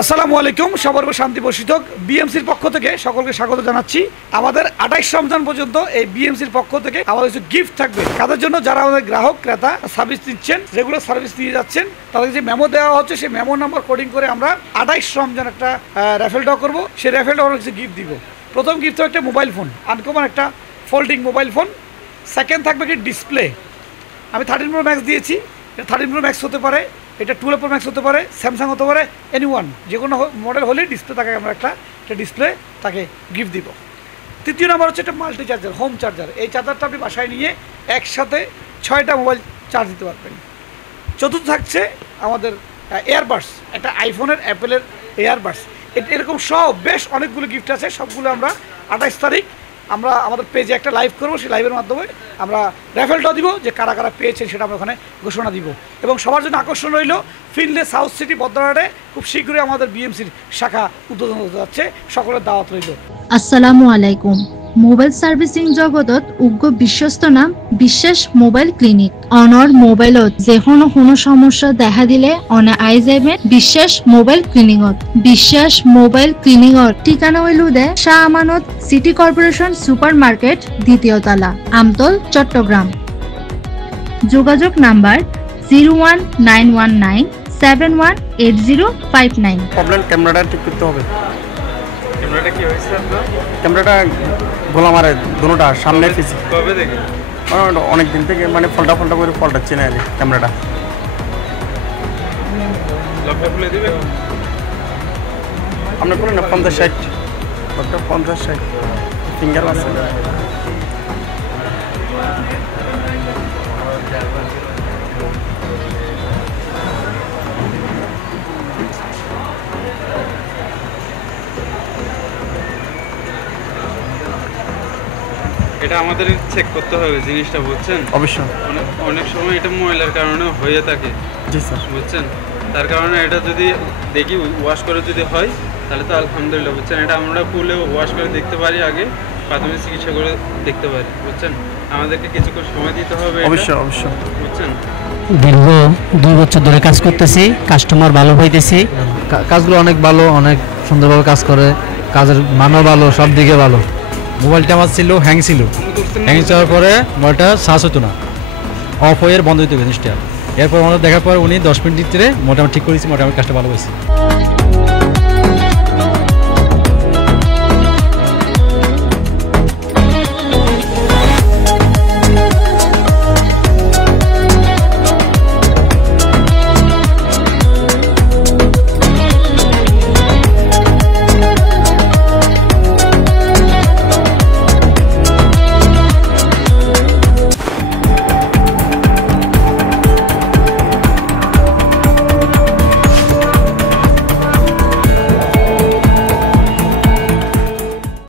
আসসালামু আলাইকুম, সবর্গ শান্তি বর্ষিতক। বিএমসির পক্ষ থেকে সকলকে স্বাগত জানাচ্ছি। আমাদের 28 রমজান পর্যন্ত এই বিএমসির পক্ষ থেকে আমাদের কিছু গিফট থাকবে তাদের জন্য, যারা আমাদের গ্রাহক ক্রেতা সার্ভিস নিচ্ছেন, রেগুলার সার্ভিস দিয়ে যাচ্ছেন, তাদের যে মেমো দেওয়া হচ্ছে সেই মেমো নাম্বার কোডিং করে আমরা 28 রমজান একটা র্যাফেল ড্র করবো। সেই র্যাফেল ড্র কিছু গিফট দিব। প্রথম গিফট হবে একটা মোবাইল ফোন, আনকমন একটা ফোল্ডিং মোবাইল ফোন। সেকেন্ড থাকবে কি ডিসপ্লে। আমি 13 প্রো ম্যাক্স দিয়েছি, এটা 13 প্রো ম্যাক্স হতে পারে, এটা 12 প্রো ম্যাক্স হতে পারে, স্যামসাং হতে পারে, এনিওয়ান যে কোনো মডেল হলেই ডিসপ্লে তাকে আমরা একটা ডিসপ্লে তাকে গিফট দিব। তৃতীয় নাম্বার হচ্ছে একটা মাল্টি চার্জার, হোম চার্জার। এই চার্জারটা আপনি বাসায় নিয়ে একসাথে 6টা মোবাইল চার্জ দিতে পারবেন। চতুর্থ থাকছে আমাদের এয়ারবাডস, একটা আইফোনের অ্যাপেলের এয়ারবাডস। এরকম সব বেশ অনেকগুলো গিফট আছে। সবগুলো আমরা 28 তারিখ আমরা আমাদের পেজে একটা লাইভ করবো। সেই লাইভের মাধ্যমে আমরা র্যাফেলটা দিব, যে কারা কারা পেয়েছেন সেটা আমরা ওখানে ঘোষণা দিব। এবং সবার জন্য আকর্ষণ রইল, ফিনলে সাউথ সিটি বদ্রাহাটে খুব শীঘ্রই আমাদের বিএমসির শাখা উদ্বোধন হতে যাচ্ছে। সকলের দাওয়াত রইল। আসসালামু আলাইকুম। মোবাইল সার্ভিসিং জগতত উগ্র বিশ্বস্ত নাম বিশ্বাস মোবাইল ক্লিনিক। অনর মোবাইলত যে কোনো সমস্যা দেখা দিলে অনে আই যাইবে বিশ্বাস মোবাইল ক্লিনিকত। বিশ্বাস মোবাইল ক্লিনিকত ঠিকানা হইল দে Shah Amanat city corporation super market, দ্বিতীয় তলা, আমতল, চট্টগ্রাম। যোগাযোগ নাম্বার 01919718059। প্রবলেম ক্যামেরাটা ঠিক করতে হবে। ক্যামেরাটা কি হয়েছে আপনার? ক্যামেরাটা গোলা মারে দুটোটা, সামনে পিছে। কবে থেকে? অনেক দিন থেকে, মানে ফল্টা করে ফল্টাচ্ছে না ক্যামেরাটা। লকটা খুলে দিবে? আপনার বলুন না 50-60 লকটা 50-60 ফিঙ্গার আছে। এটা আমাদের চেক করতে হবে জিনিসটা, বুঝছেন? অবশ্যই। অনেক সময় এটা ময়লার কারণে হয়ে থাকে। জি স্যার। বুঝছেন? তার কারণে এটা যদি দেখি ওয়াশ করে যদি হয় তাহলে তো আলহামদুলিল্লাহ, বুঝছেন? এটা আমরা পুলে ওয়াশ করে দেখতে পারি, আগে প্রাথমিক চিকিৎসা করে দেখতে পারি, বুঝছেন? আমাদেরকে কিছুক্ষণ সময় দিতে হবে। অবশ্যই, বুঝছেন? দীর্ঘ 2 বছর ধরে কাজ করতেছি, কাস্টমার ভালো পাইতেছি। কাজগুলো অনেক ভালো, অনেক সুন্দরভাবে কাজ করে, কাজের মানও ভালো, সব দিকে ভালো। মোবাইলটা আমার ছিল হ্যাং যাওয়ার পরে মোবাইলটা চার্জ হতো না, অফ হয়ে বন্ধ হইতে হবে জিনিসটা। এরপর আমাদের দেখার পর উনি 10 মিনিট ভিতরে মোটামুটি ঠিক করেছি, মোটামুটি কাজটা ভালো হয়েছে।